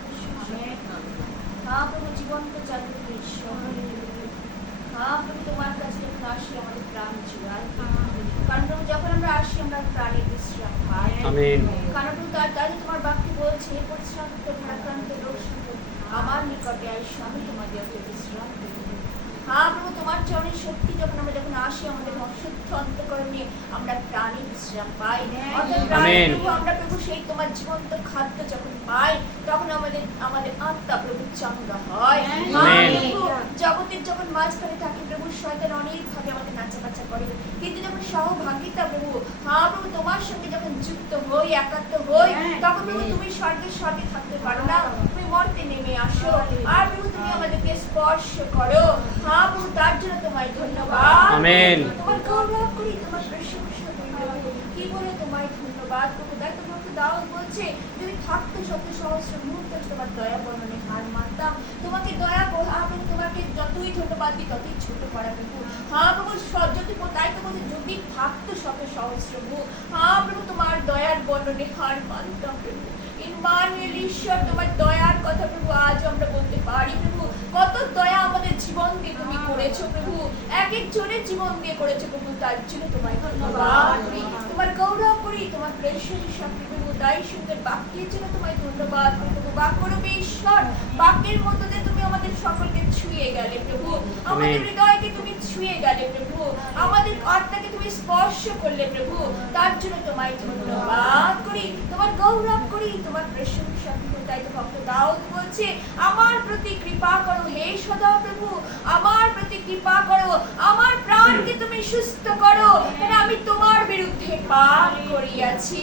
প্রশংসা হ্যাঁ প্রভু জীবন্ত কাছে বিশ্রাম পাই কারণ তোমার বাক্য বলছে যখন আমরা যখন আসি আমাদের অশুদ্ধ অন্তকরণ আমরা প্রাণী বিশ্রাম পাই। অর্থাৎ প্রাণী আমেন। প্রভু আমরা প্রভু সেই তোমার জীবন্ত খাদ্য যখন পাই তখন আমাদের আমাদের আত্মা প্রভু চাঙ্গা হয়। আমেন। প্রভু, জগতের যখন মাঝখানে থাকি প্রভু শয়তান অনেক ভাবে আমাদের নাচাপাচা করে। কিন্তু যখন সহভাগিতা প্রভু হ্যাঁ প্রভু তোমার সঙ্গে যখন যুক্ত হই একাত্ম হই তখন প্রভু তুমি স্বর্গের স্বর্গে থাকতে পারো না। তুমি মর্তে নেমে আসো। আর প্রভু তুমি আমাদেরকে স্পর্শ করো। হ্যাঁ প্রভু তার জন্য তোমায় ধন্যবাদ। আমেন। তোমার গৌরব করি তোমার প্রশংসা বলে তোমায় ধন্যবাদ। প্রভু তাই তোমাকে দাও বলছে তুমি থাকতে সত্য সহস্র মুহূর্ত তোমার দয়া বর্ণনে হার মানতাম। তোমাকে দয়া কর, আমি তোমাকে যতই ধন্যবাদ দিই, ততই ছোট করা প্রভু। হ্যাঁ প্রভু যদি তাই তো বলছে, যদি থাকতো শত সহস্র মুখ হ্যাঁ প্রভু, তোমার দয়ার বর্ণনে হার মানতাম প্রভু। ইমানুয়েল ঈশ্বর, তোমার দয়ার কথা প্রভু আজ আমরা বলতে পারি, প্রভু। কত দয়া আমাদের জীবন দিয়ে তুমি করেছ, প্রভু। এক এক জনের জীবন দিয়ে করেছ, প্রভু, তার জন্য তোমায় ধন্যবাদ তোমার গৌরব করি, তোমার প্রেসের সাথে প্রভু, তাই সুন্দর বাক্যের জন্য তোমায় ধন্যবাদ প্রভু বাক্যরূপে ঈশ্বর, বাক্যের মধ্যে তুমি আমাদের সকলকে ছুঁয়ে গেলে প্রভু আমাদের হৃদয়কে তুমি ছুঁয়ে গেলে প্রভু। আমাদের আত্মাকে তুমি স্পর্শ করলে প্রভু। তার জন্য তোমায় ধন্যবাদ করি তোমার গৌরব করি তোমার প্রশংসা তাই তো ভক্ত দাউদ বলছে আমার প্রতি কৃপা করো হে সদা প্রভু আমার প্রতি কৃপা করো আমার প্রাণকে তুমি সুস্থ করো আমি তোমার বিরুদ্ধে পাপ করিয়াছি।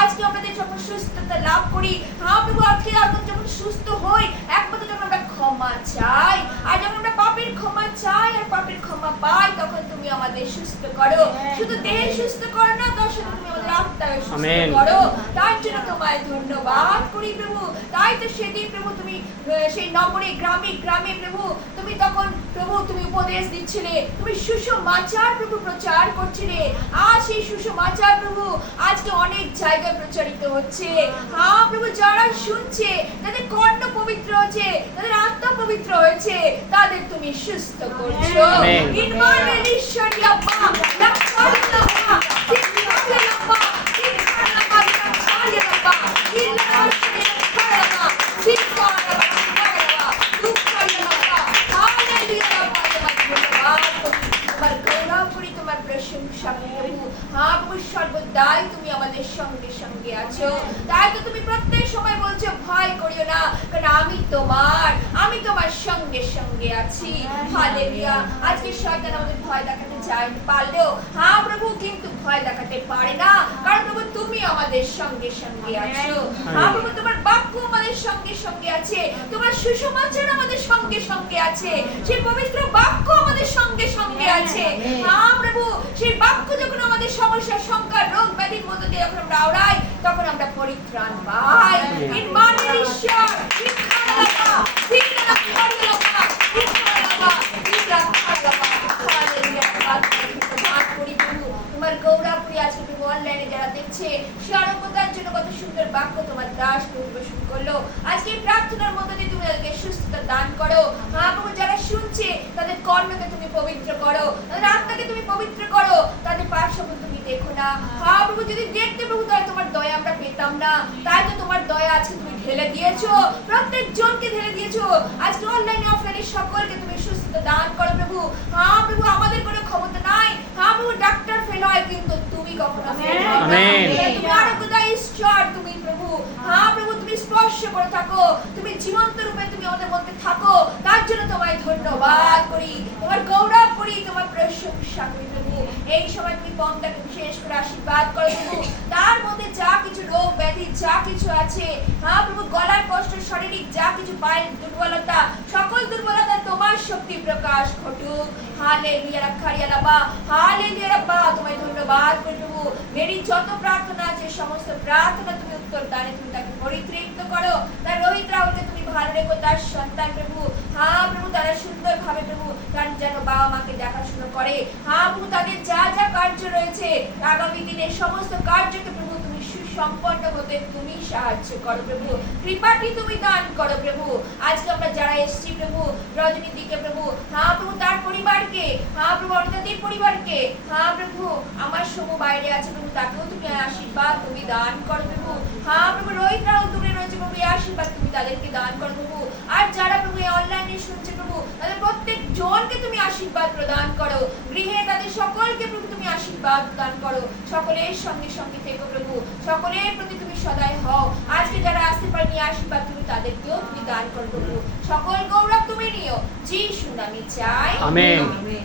আজকে আমাদের যখন সুস্থতা লাভ করি। হ্যাঁ প্রভু আজকে যখন সুস্থ হই একমাত্র যখন আমরা ক্ষমা চাই আর যখন আমরা পাপের ক্ষমা চাই আর পাপের ক্ষমা পাই তখন তুমি আমাদের সুস্থ করো। শুধু দেহে সুস্থ করো না তার সাথে তুমি আমাদের আত্মাকে সুস্থ করো। তার জন্য তোমায় ধন্যবাদ করি প্রভু। তাই তো সেদিন প্রভু তুমি সেই নগরে গ্রামে গ্রামে প্রভু তুমি তখন প্রভু তুমি উপদেশ দিচ্ছিলে। তুমি সুষমাচার প্রভু প্রচার করছিলে। আর সেই সুষমাচার প্রভু আজকে অনেক জায়গায় প্রচারিত হচ্ছে। হ্যাঁ প্রভু যারা শুনছে তাদের কর্ণ পবিত্র হচ্ছে তাদের আত্মা পবিত্র হয়েছে তাদের তুমি সুস্থ করছ। আমেন। সর্বদাই তুমি আমাদের সঙ্গে সঙ্গে আছো। তাই তো তুমি প্রত্যেক সময় বলছো ভয় করিও না কারণ আমি তোমার আমি তোমার সঙ্গে সঙ্গে আছি। হালেলুয়া আজকে শয়তান আমাদের ভয় দেখাতে চাই পারলেও হ্যাঁ প্রভু কিন্তু ভয় দেখাতে পারে না। কারণ প্রভু তুমি আমাদের সঙ্গে সঙ্গে আছো। হ্যাঁ প্রভু তোমার বাক্য আমাদের সঙ্গে সঙ্গে আছে। তোমার সুসমাচার আমাদের সঙ্গে সঙ্গে আছে। সেই পবিত্র বাক্য আমাদের সঙ্গে সঙ্গে আছে হ্যাঁ প্রভু সেই বাক্য যখন আমাদের সমস্যা সংকট রোগ ব্যাধির মধ্যে দিয়ে যখন আমরা আওড়াই তখন আমরা পরিত্রাণ পাই। ইন মানের ঈশ্বর তোমার আজকে অনলাইনে যারা দেখছে সর্বদার জন্য কত সুন্দর বাক্য তোমার দাস পরিবেশন করল। আজকে প্রার্থনার মধ্যে দিয়ে তুমি তাদেরকে সুস্থতা দান করো। হ্যাঁ প্রভু যারা শুনছে তাদের কর্ণকে তুমি পবিত্র করো। তাদের আত্মাকে তুমি পবিত্র করো তাদের পার্শ্ব তুমি দেখো না। প্রভু যদি দেখতে প্রভু তাহলে তোমার দয়া আমরা পেতাম না। তাই তো তোমার দয়া আছে তুমি ঢেলে দিয়েছ। প্রত্যেক জনকে ঢেলে দিয়েছ। আজকে অনলাইনে অফলাইনে সকলকে তুমি সুস্থতা দান করো প্রভু। হ্যাঁ প্রভু আমাদের কোনো ক্ষমতা নাই। হ্যাঁ প্রভু ডাক্তার ফেল হয় কিন্তু তুমি কখনো ফেল হয় না। তুমি আরোগ্যতা ঈশ্বর তুমি প্রভু। হ্যাঁ প্রভু তুমি স্পর্শ করে থাকো। তুমি জীবন্ত রূপে তুমি আমাদের মধ্যে থাকো। তার জন্য তোমায় ধন্যবাদ করি। তোমার গৌরব করি তোমার প্রশংসা করি। এই সময় তুমি পমটাকে বিশেষ করে আশীর্বাদ করো প্রভু। তার মধ্যে যা কিছু রোগ ব্যাধি, যা কিছু আছে হ্যাঁ প্রভু, গলার কষ্ট, শারীরিক যা কিছু পায়ের দুর্বলতা, সকল দুর্বলতা তোমার শক্তি প্রকাশ ঘটুক। হালে হালে তোমায় ধন্যবাদ করি প্রভু। মেরি যত প্রার্থনা আছে, সমস্ত প্রার্থনা তুমি উত্তর দানে তুমি তাকে পরিতৃপ্ত করো। তার রোহিত রাহুলকে তুমি ভালো রেখো, তার সন্তান প্রভু। হ্যাঁ প্রভু, তারা ভাবে প্রভু তার যেন বাবা মাকে দেখাশোনা করে। হ্যাঁ প্রভু তাদের যা যা কার্য রয়েছে, আগামী দিনে সমস্ত কার্যকে প্রভু তুমি সুসম্পন্ন হতে তুমি সাহায্য করো প্রভু। কৃপাটি তুমি দান করো প্রভু। আজকে আমরা যারা এসেছি প্রভু রজনীর দিকে প্রভু হ্যাঁ প্রভু তার পরিবারকে হ্যাঁ প্রভু অনিতাদির পরিবারকে হ্যাঁ প্রভু, আমার সমু বাইরে আছে প্রভু, তাকেও তুমি আশীর্বাদ, তুমি দান করো প্রভু। হ্যাঁ প্রভু রোহিতরাও দূরে রয়েছে প্রভু, এই আশীর্বাদ তুমি তাদেরকে দান করো প্রভু। আর যারা প্রভু অনলাইনে শুনছে প্রভু তাদের প্রত্যেক জনকে তুমি আশীর্বাদ প্রদান করো। গৃহে তাদের সকলকে প্রভু তুমি আশীর্বাদ প্রদান করো। সকলের সঙ্গে সঙ্গে থেকো প্রভু। সকলের প্রতি তুমি সদায় হও। আজকে যারা আসতে পারেনি আশীর্বাদ তুমি তাদেরকেও তুমি দান করো প্রভু। সকল গৌরব তুমি নিও। যিশু নামে চাই। আমেন। আমেন।